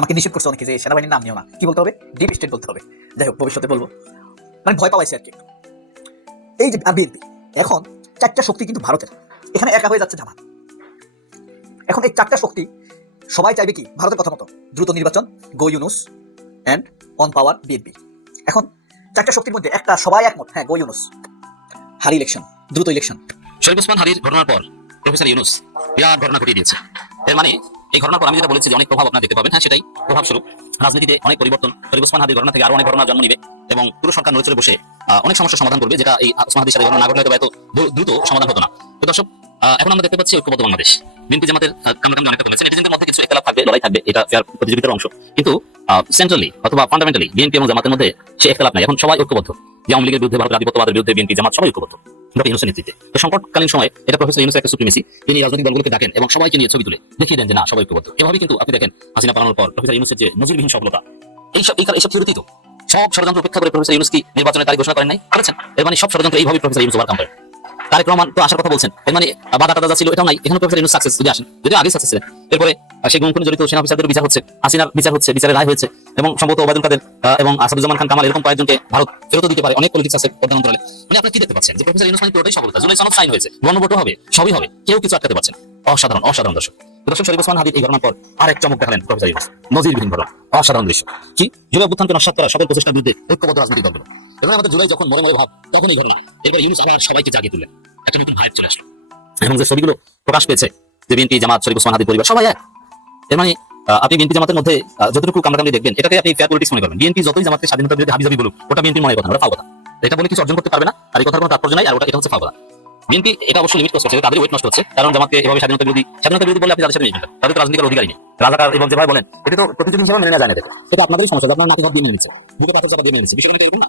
আমাকে নিষেধ করছে অনেকে যে সেনাবাহিনীর নাম নিও না। কি বলতে হবে? ডিপ স্টেট বলতে হবে। যাই হোক, ভবিষ্যতে বলব। মানে ভয় পাওয়াইছে আর কি এই যে বিএনপি এখন চারটা শক্তি কিন্তু ভারতের। এখানে একা হয়ে যাচ্ছে জামাত। এখন এই চারটা শক্তি সবাই চাইবে কি? ভারতের কথা মতো। দ্রুত নির্বাচন go Yunus and on power BNP এখন চারটা শক্তির মধ্যে একটা সবাই একমত। হ্যাঁ গো ইউনুস হারি ইলেকশন দ্রুত ইলেকশন শরীফ ওসমান হাদির ঘটনার পর প্রফেসর ইউনুস বিরাট ঘটনা ঘটিয়ে দিয়েছে। এর মানে এই ঘটনার পর আমি যেটা বলেছি যে অনেক প্রভাব আপনারা দেখতে পাবেন হ্যাঁ সেটাই প্রভাব স্বরূপ রাজনীতিতে অনেক পরিবর্তন, শরীফ ওসমান হাদির ঘটনা থেকে আরও অনেক ঘটনা জন্ম নিবে এবং পুরো সরকার নড়ে বসে অনেক সমস্যার সমাধান করবে যেটা এই ওসমান হাদির সাথে ঘটনা না ঘটলে হয়তো এত দ্রুত সমাধান হতো না। তো দর্শক এখন আমরা দেখতে পাচ্ছি ঐক্যবদ্ধ বাংলাদেশ। জামাতের অনেকটা কমেছে নেটিজেনদের মধ্যে কিছু একতলাপ থাকবে, লড়াই থাকবে, এটা ফেয়ার প্রতিযোগিতার অংশ। কিন্তু সেন্ট্রালি অথবা ফান্ডামেন্টালি বিএনপি এবং জামাতের মধ্যে সে একতলাপ নাই। এখন সবাই ঐক্যবদ্ধ। যে আওয়ামী লীগের বিরুদ্ধে ভারতের আধিপত্যবাদের বিরুদ্ধে বিএনপি জামাত সবাই ঐক্যবদ্ধ। ডক্টর ইউনুসের নেতৃত্বে। তো সংকটকালীন সময় এটা প্রফেসর একটা সুপ্রিমেসি তিনি রাজনৈতিক দলগুলোকে ডাকেন এবং সবাইকে নিয়ে ছবি তুলে। দেখিয়ে দেন যে না, সবাই ঐক্যবদ্ধ। কিন্তু আপনি দেখেন হাসিনা পালানোর পর প্রফেসর ইউনুসের যে নজিরবিহীন সফলতা এইসব এই এইসব থিওরিতেই তো। সব ষড়যন্ত্র উপেক্ষা করে প্রফেসর ইউনুস কি নির্বাচনের তারিখ ঘোষণা করেন নাই? করেছেন। এর মানে সব ষড়যন্ত্র এইভাবে প্রফেসর ইউনুস ওভারকাম করেন। তারেক রহমান তো আসার কথা বলছেন। এর মানে বাধা টাদা ছিল, এটাও নাই। এখানে প্রফেসর ইউনুস সাকসেস যদি আসেন। যদি আগে সাকসেস ছিলেন এরপরে সেই গুমখুনে জড়িত সেনা অফিসারদের বিচার হচ্ছে, হাসিনার বিচার হচ্ছে বিচারের রায় হয়েছে, এবং সম্ভবত ওবায়দুল কাদের এবং আসাদুজ্জামান খান কামাল এরকম কয়েকজনকে ভারত ফেরত দিতে পারে। অনেক পলিটিক্স আছে প্রধান মন্ত্রণালয়ে মানে আপনি কি দেখতে পাচ্ছেন? যে প্রফেসর ইউনুস মানে পুরোটাই সফলতা। জুলাই সনদ সাইন হয়েছে। গণভোটও হবে, সবই হবে। কেউ কিছু আটকাতে পারছেন অসাধারণ অসাধারণ দর্শক। শরীফ ওসমান এই ঘটনার পর চমক দেখালেন প্রফেসর ইউনুস। ঘটনা, অসাধারণ দৃশ্য। কি? জুলাই অভ্যুত্থানকে করা সকল প্রচেষ্টার বিরুদ্ধে ঐক্যবদ্ধ রাজনৈতিক দলগুলো। এবং আমাদের জুলাই যখন ভাব, তখন এই ঘটনা। এবার ইউনুস আবার সবাইকে জাগিয়ে তুললেন। একটা নতুন ভাইব চলে আসলো। এবং যে ছবিগুলো প্রকাশ পেয়েছে, যে বিএনপি, জামাত, শরীফ ওসমান পরিবার, সবাই এক। এর মানে আপনি বিএনপি, জামাতের মধ্যে যতটুকু কামড়াকামড়ি দেখবেন, এটাকে আপনি ফেয়ার পলিটিক্স মনে করবেন। বিএনপি যতই জামাতের স্বাধীনতার বিরুদ্ধে হাবিজাবি বলুক, ওটা বিএনপি মনে কথা, ওটা ফাও কথা। এটা বলে কিছু অর্জন করতে পারবে না আর এই কথার কোনো তাৎপর্য নাই, আর ওটা, এটা হচ্ছে ফাও কথা। বিএনপি এটা অবশ্যই লিমিট করছে তাদের ওয়েট নষ্ট হচ্ছে। কারণ জামাতকে এভাবে স্বাধীনতা বিরোধী স্বাধীনতা বিরোধী বলে আপনি তাদের সাথে মিশবেন না। তাদের তো অধিকারী নেই। রাজাকার এবং যেভাবে বলেন, এটা তো প্রতিযোগী হিসেবে মেনে নেওয়া যায় না এটা। আপনাদেরই সমস্যা, আপনার নাকি দিয়ে মেনে নিচ্ছে বুকে পাথর চাপা দিয়ে মেনে নিচ্ছে বিষয়গুলো এরকম না।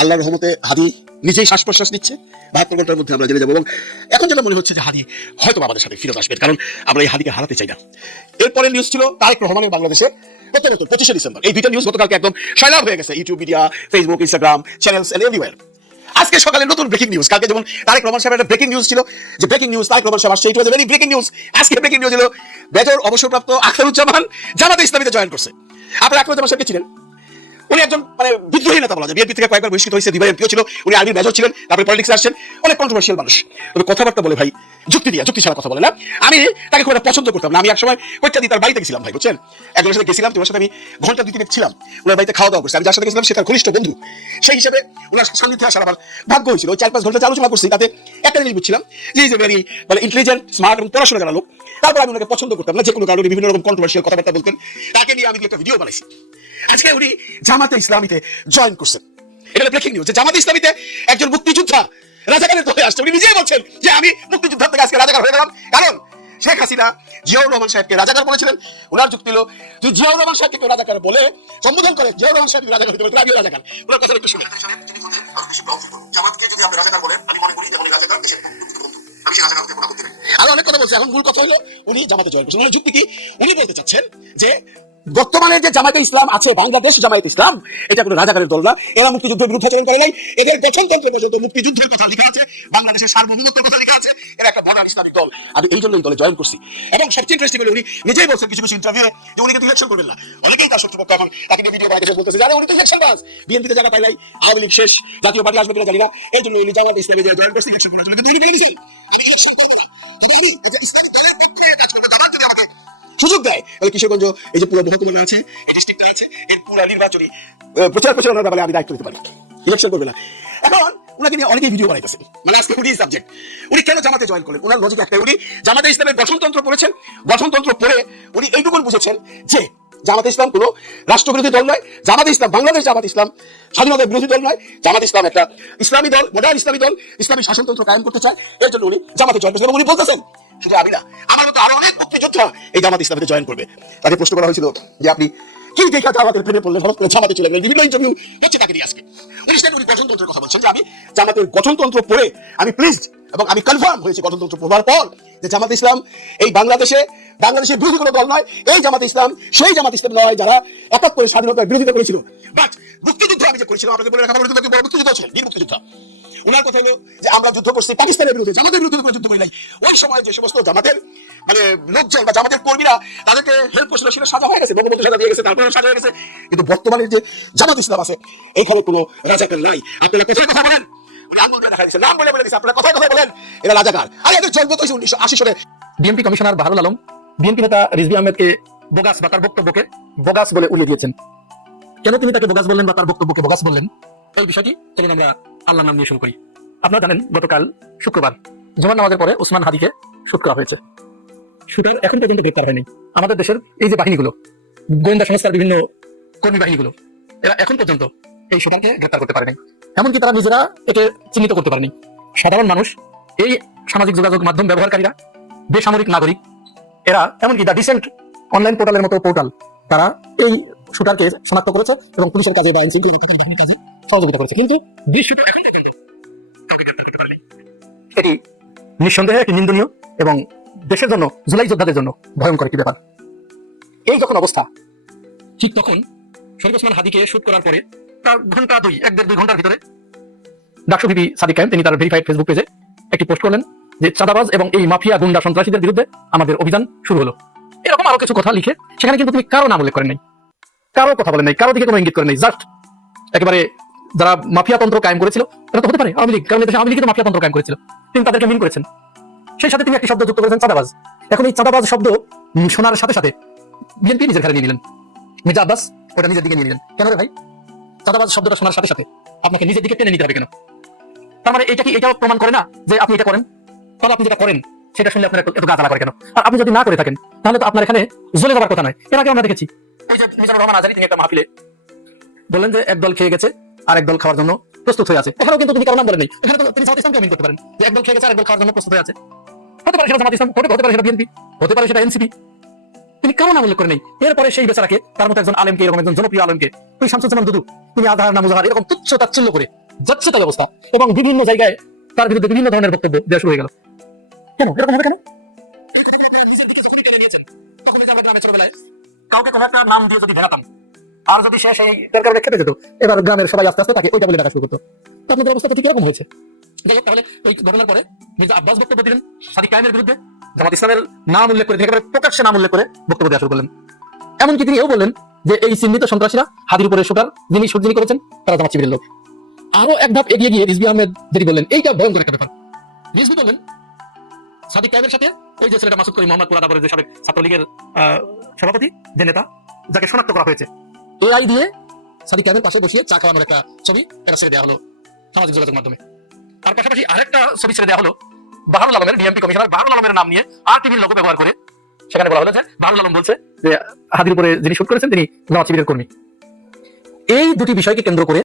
আল্লাহর রহমতে হাদি নিজেই শ্বাস প্রশ্বাস নিচ্ছে। বাহাত্তর ঘণ্টার মধ্যে আমরা জেনে যাব এবং এখন যেটা মনে হচ্ছে যে হাদি হয়তো আমাদের সাথে ফিরত আসবে, কারণ আমরা এই হাদিকে হারাতে চাই না। এরপরে নিউজ ছিল তারেক রহমানের বাংলাদেশে কত পঁচিশে ডিসেম্বর। এই দুইটা নিউজ গতকালকে একদম সয়লাভ হয়ে গেছে, YouTube, media Facebook Instagram channels everywhere আজকে সকালে নতুন ব্রেকিং নিউজ কালকে যেমন তারেক রহমান সাহেবের একটা ব্রেকিং নিউজ ছিল, যে ব্রেকিং নিউজ তারেক রহমান সাহেব আসছে it was very breaking news আজকে ব্রেকিং নিউজ হলো মেজর অবসরপ্রাপ্ত আখতারুজ্জামান জামাতে ইসলামীতে জয়েন করছে। আপনারা আখতারুজ্জামান সাহেবকে ছিলেন উনি একজন মানে বিদ্রোহী নেতা বলা যায়। বিএনপি থেকে কয়েকবার বহিষ্কৃত হয়েছে দুবার এমপিও ছিল, উনি আর্মির মেজর ছিলেন, তারপরে পলিটিক্স আসছেন। অনেক কন্ট্রোভার্সিয়াল মানুষ। তবে কথাবার্তা বলে ভাই, যুক্তি দিয়ে, যুক্তি ছাড়া কথা বলে না। আমি তাকে খুব পছন্দ করতাম না। আমি একসময় কৈত্যা দিয়ে তার বাড়িতে গেছিলাম ভাই, বুঝছেন? একজনের সাথে গেছিলাম, তোমার সাথে আমি ঘণ্টা দুই তিনেক ছিলাম। ওনার বাড়িতে খাওয়া দাওয়া আমি যার সাথে গেছিলাম, সে তার ঘনিষ্ঠ বন্ধু। সেই হিসেবে ওনার সান্নিধ্যে আসার আমার ভাগ্য হয়েছিল। চার পাঁচ ঘণ্টা আলোচনা করছি, তাতে একটা জিনিস বুঝছিলাম, যে ইজ এ ভেরি মানে ইন্টেলিজেন্ট স্মার্ট এবং পড়াশোনা জানা লোক, তারপর আমি ওনাকে পছন্দ করতাম না। যে কোনো কারণে বিভিন্ন রকম কন্ট্রোভার্সিয়াল কথাবার্তা বলতেন। তাকে নিয়ে আমি একটা ভিডিও বানাইছি। আজকে উনি জামাতে ইসলামীতে জয়েন করছেন। এটা ব্রেকিং নিউজ যে জামাতে ইসলামীতে একজন মুক্তিযোদ্ধা রাজাকারের দলে আসছে। উনি নিজেই বলছেন যে আমি মুক্তিযুদ্ধ থেকে আজকে রাজাকার হয়ে গেলাম। কারণ শেখ হাসিনা জিয়াউর রহমান সাহেবকে রাজাকার বলেছিলেন। ওনার যুক্তি হলো যদি জিয়াউর রহমান সাহেবকে কেউ রাজাকার বলে সম্বোধন করে জিয়াউর রহমান সাহেব রাজাকার হতে পারে আমিও রাজাকার। ওনার কথা একটু শুনে জামাতকে যদি আপনি রাজাকার বলেন আমি মনে করি যে উনি রাজাকার দেশের আমি সে রাজাকার হতে কোনো আপত্তি নেই। আরও অনেক কথা বলছে এখন মূল কথা হলো উনি জামাতে জয়েন করছেন। ওনার যুক্তি কি? উনি বলতে চাচ্ছেন যে বর্তমানে যে জামাতে ইসলাম আছে, বাংলাদেশ জামায়াত ইসলাম, এটা কোনো রাজাকারের দল না। এরা মুক্তিযুদ্ধের বিরুদ্ধে আচরণ করে নাই। এদের গঠনতন্ত্র পর্যন্ত মুক্তিযুদ্ধের কথা লেখা আছে, বাংলাদেশের সার্বভৌমত্বের কথা লেখা আছে। এরা একটা মডার্ন ইসলামিক দল। আমি এই জন্য এই দলে জয়েন করছি। এবং সবচেয়ে ইন্টারেস্টিং হলো উনি নিজেই বলছেন কিছু কিছু ইন্টারভিউ যে উনি কিন্তু ইলেকশন করবেন না। অনেকেই তার শত্রুপক্ষ এখন তাকে নিয়ে ভিডিও বানাইতে বলতেছে জানে উনি তো ইলেকশন বাস বিএনপিতে জায়গা পাই নাই, আওয়ামী লীগ শেষ, জাতীয় পার্টি আসবে কিনা জানি না। এই জন্য উনি জামাত ইসলামে জয়েন করছে ইলেকশন করার জন্য কিন্তু উনি দিয়েছেন আমি ইলেকশন করব না। এই যে ইসলামিক সুযোগ দেয়। তাহলে কিশোরগঞ্জ, এই যে পুরো মহকুমা আছে এই ডিস্ট্রিক্টটা আছে, এর পুরো নির্বাচনী প্রচার প্রচারণার ব্যাপারে আমি দায়িত্ব নিতে পারি। ইলেকশন করবে না। এখন উনাকে নিয়ে অনেকেই ভিডিও বানাইতেছেন মানে আজকে উনি সাবজেক্ট উনি কেন জামাতে জয়েন করলেন? উনার লজিক একটাই, উনি জামাতে ইসলামের গঠনতন্ত্র পড়েছেন। গঠনতন্ত্র পড়ে উনি এইটুকুন বুঝেছেন যে জামাত ইসলাম কোনো রাষ্ট্রবিরোধী দল নয়, জামাত ইসলাম বাংলাদেশ জামাত ইসলাম স্বাধীনতার বিরোধী দল নয়, জামাত ইসলাম একটা ইসলামী দল মডার্ন ইসলামী দল, ইসলামী শাসনতন্ত্র কায়েম করতে চায়। এর জন্য উনি জামাতে জয়েন করেছেন এবং উনি বলতেছেন শুধু আমি না, আমার মতো আরও অনেক মুক্তিযোদ্ধা এই জামাত ইসলামে জয়েন করবে। তাকে প্রশ্ন করা হয়েছিল যে আপনি কি দেখা জামাতের প্রেমে পড়লেন? হঠাৎ করে জামাতে চলে গেলেন, বিভিন্ন ইন্টারভিউ হচ্ছে তাকে আজকে। উনি গঠনতন্ত্রের কথা বলছেন যে আমি জামাতের গঠনতন্ত্র পড়ে আমি প্লিজড এবং আমি কনফার্ম হয়েছি গঠনতন্ত্র পড়ার পর যে জামাত ইসলাম এই বাংলাদেশে, বাংলাদেশের বিরোধী কোনো দল নয়, এই জামাত ইসলাম, সেই জামাত ইসলাম নয় যারা একাত্তরে স্বাধীনতার বিরোধিতা করেছিল। বাট মুক্তিযুদ্ধ আমি যে করেছিলাম, আপনাকে বলে রাখা মুক্তিযুদ্ধ ছিলেন বীর মুক্তিযোদ্ধা। ওনার কথা হলো যে আমরা যুদ্ধ করছি, পাকিস্তানের বিরুদ্ধে, জামাতের বিরুদ্ধে যুদ্ধ করি নাই। ওই সময় যে সমস্ত জামাতের মানে লোকজন বা জামাতের কর্মীরা তাদেরকে হেল্প করছিল, সেটা সাজা হয়ে গেছে, বঙ্গবন্ধু সাজা দিয়ে গেছে তারপরে সাজা হয়ে গেছে। কিন্তু বর্তমানে যে জামাত ইসলাম আছে, এখানে কোনো রাজাকার নাই। আপনারা কোথায় কথা বলেন? এরা রাজাকার আর এদের জন্ম তো উনিশশো আশি সালে BNP commissioner Baharul Alam BNP নেতা রিজভি আহমেদকে বোগাস বা তার বক্তব্যকে বোগাস বলে উড়িয়ে দিয়েছেন কেন তিনি তাকে বোগাস বললেন বা তার বক্তব্যকে বোগাস বললেন এই বিষয়টি চলুন আমরা আল্লাহ নাম নিয়ে শুরু করি আপনারা জানেন গতকাল শুক্রবার জুমার নামাজের পরে ওসমান হাদিকে শুট করা হয়েছে শুটার এখন পর্যন্ত গ্রেপ্তার হয়নি আমাদের দেশের এই যে বাহিনীগুলো, গোয়েন্দা সংস্থার বিভিন্ন কর্মী বাহিনীগুলো, এরা এখন পর্যন্ত এই শুটারকে গ্রেপ্তার করতে পারেনি। এমনকি তারা নিজেরা একে চিহ্নিত করতে পারেনি। সাধারণ মানুষ, এই সামাজিক যোগাযোগ মাধ্যম ব্যবহারকারীরা, বেসামরিক নাগরিক, এরা এমনকি দ্য ডিসেন্ট অনলাইন পোর্টালের মতো পোর্টাল তারা এই শুটারকে শনাক্ত করেছে এবং পুলিশের কাজে বা আইনশৃঙ্খলা রক্ষাকারী বাহিনীর কাজে সহযোগিতা করেছে। কিন্তু এটি নিঃসন্দেহে একটি নিন্দনীয় এবং দেশের জন্য, জুলাই যোদ্ধাদের জন্য ভয়ঙ্কর একটি ব্যাপার। এই যখন অবস্থা, ঠিক তখন শরীফ ওসমান হাদিকে শুট করার পরে তার ঘণ্টা দুই, এক দেড় দুই ঘণ্টার ভিতরে। ডাকসু বিবি সাদিক কায়েম, তিনি তার ভেরিফাইড ফেসবুক পেজে একটি পোস্ট করলেন যে, চাঁদাবাজ এবং এই মাফিয়া গুন্ডা সন্ত্রাসীদের বিরুদ্ধে আমাদের অভিযান শুরু হলো। এরকম আরও কিছু কথা লিখে, সেখানে কিন্তু তুমি কারও নাম উল্লেখ করেন নাই। কারও কথা বলেন নাই, কারও দিকে কোনো ইঙ্গিত করেন নাই জাস্ট একেবারে যারা মাফিয়া তন্ত্র কায়েম করেছিল এটা তো হতে পারে, আওয়ামী লীগ, কারণ আওয়ামী লীগ মাফিয়া তন্ত্র কায়েম করেছিল। তিনি তাদেরকে মিন করেছেন। সেই সাথে তিনি একটি শব্দ যুক্ত করেছেন, চাঁদাবাজ। এখন এই চাঁদাবাজ শব্দ শোনার সাথে সাথে বিএনপি নিজের ঘরে নিয়ে নিলেন। মির্জা আব্বাস, ওটা নিজের দিকে নিয়ে নিলেন। কেন রে ভাই? চাঁদাবাজ শব্দটা শোনার সাথে সাথে আপনাকে নিজের দিকে টেনে নিতে হবে কেন? তার মানে এটা কি এটাও প্রমাণ করে না যে আপনি এটা করেন? তাহলে আপনি যেটা করেন, সেটা শুনলে আপনার এত- গাছালা করে কেন? আর আপনি যদি না করে থাকেন, তাহলে তো আপনার এখানে জ্বলে যাওয়ার কথা নয়। এর আগে আমরা দেখেছি। এই যে মিজানুর রহমান আজারি তিনি একটা মাহফিলে বললেন যে একদল খেয়ে গেছে আর একদল খাওয়ার জন্য প্রস্তুত হয়ে আছে। এখানেও কিন্তু তিনি কারণ নাম বলেন নাই এখানে তো তিনি সাউথ ইসলামকে করতে পারেন যে একদল খেয়ে গেছে আর একদল খাওয়ার জন্য প্রস্তুত হয়ে আছে। হতে পারে সেটা জামাত ইসলাম হতে পারে সেটা বিএনপি, হতে পারে সেটা এনসিপি। তিনি কারও নাম উল্লেখ করে নেই। এরপরে সেই বেচারাকে তার মতো একজন আলেমকে, এরকম একজন জনপ্রিয় আলেমকে, ওই শামসুজ্জামান দুদু, তিনি আধার নামুজাহার এরকম তুচ্ছ তাচ্ছিল্য করে যাচ্ছে তার অবস্থা এবং বিভিন্ন জায়গায় তার বিরুদ্ধে বিভিন্ন ধরনের বক্তব্য দেওয়া শুরু হয়ে গেল। কেন? এরকম হবে কেন? কাউকে কোনো একটা নাম দিয়ে যদি ভেড়াতাম আর যদি সে সেই তার কারণে খেতে যেত, এবার গ্রামের সবাই আস্তে আস্তে তাকে ওইটা বলে ডাকা শুরু করতো। আপনাদের অবস্থা তো ঠিক এরকম হয়েছে। যাই হোক, তাহলে ওই ঘটনার পরে মির্জা আব্বাস বক্তব্য দিলেন, সাদিক কায়েমের বিরুদ্ধে। জামাত ইসলামের নাম উল্লেখ করে, একেবারে প্রকাশ্যে নাম উল্লেখ করে বক্তব্য দেওয়া শুরু করলেন। এমনকি তিনি এও বললেন যে, এই চিহ্নিত সন্ত্রাসীরা হাদির উপরে শুটার যিনি শুট করেছেন, তারা জামাত শিবিরের লোক। আরও এক ধাপ এগিয়ে গিয়ে রিজবি আহমেদ যেটি বললেন, এইটা ভয়ঙ্কর একটা ব্যাপার। রিজবি বললেন, সাদিক কায়েমের সাথে ওই যে ছেলেটা মাসুদ করি মোহাম্মদ পুরাদাবরের যে সাবেক ছাত্রলীগের সভাপতি, যে নেতা, যাকে শনাক্ত করা হয়েছে। এআই দিয়ে সাদিক কায়েমের পাশে বসিয়ে চা খাওয়ানোর একটা ছবি এটা ছেড়ে দেওয়া হলো সামাজিক যোগাযোগ মাধ্যমে। তার পাশাপাশি আরেকটা ছবি ছেড়ে দেওয়া হলো। বাহারুল আলমের ডিএমপি কমিশনার বাহারুল আলমের নাম নিয়ে আর টিভির লোগো ব্যবহার করে। সেখানে বলা হলো যে, বাহারুল আলম বলছে যে, হাদির উপরে যিনি শুট করেছেন, তিনি জামাত শিবিরের কর্মী। এই দুটি বিষয়কে কেন্দ্র করে